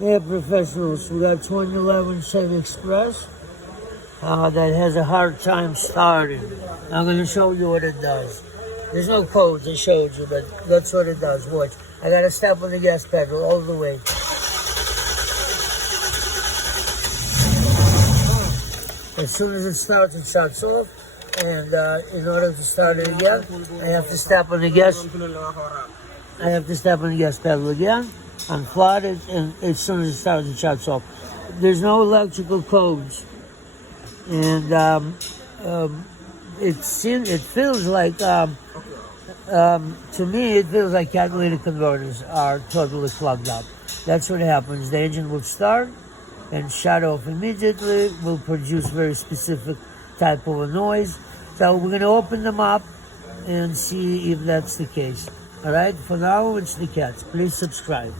Yeah, professionals. We got 2011 Chevy Express that has a hard time starting. I'm going to show you what it does. There's no codes I showed you, but that's what it does. Watch. I got to step on the gas pedal all the way. As soon as it starts, it shuts off. And in order to start it again, I have to step on the gas. I have to step on the gas pedal again, unflood it, and as soon as it starts, it shuts off. There's no electrical codes, and it feels like to me it feels like catalytic converters are totally clogged up. That's what happens. The engine will start and shut off immediately. Will produce very specific type of a noise. So we're going to open them up and see if that's the case. All right, for now, it's the cats. Please subscribe.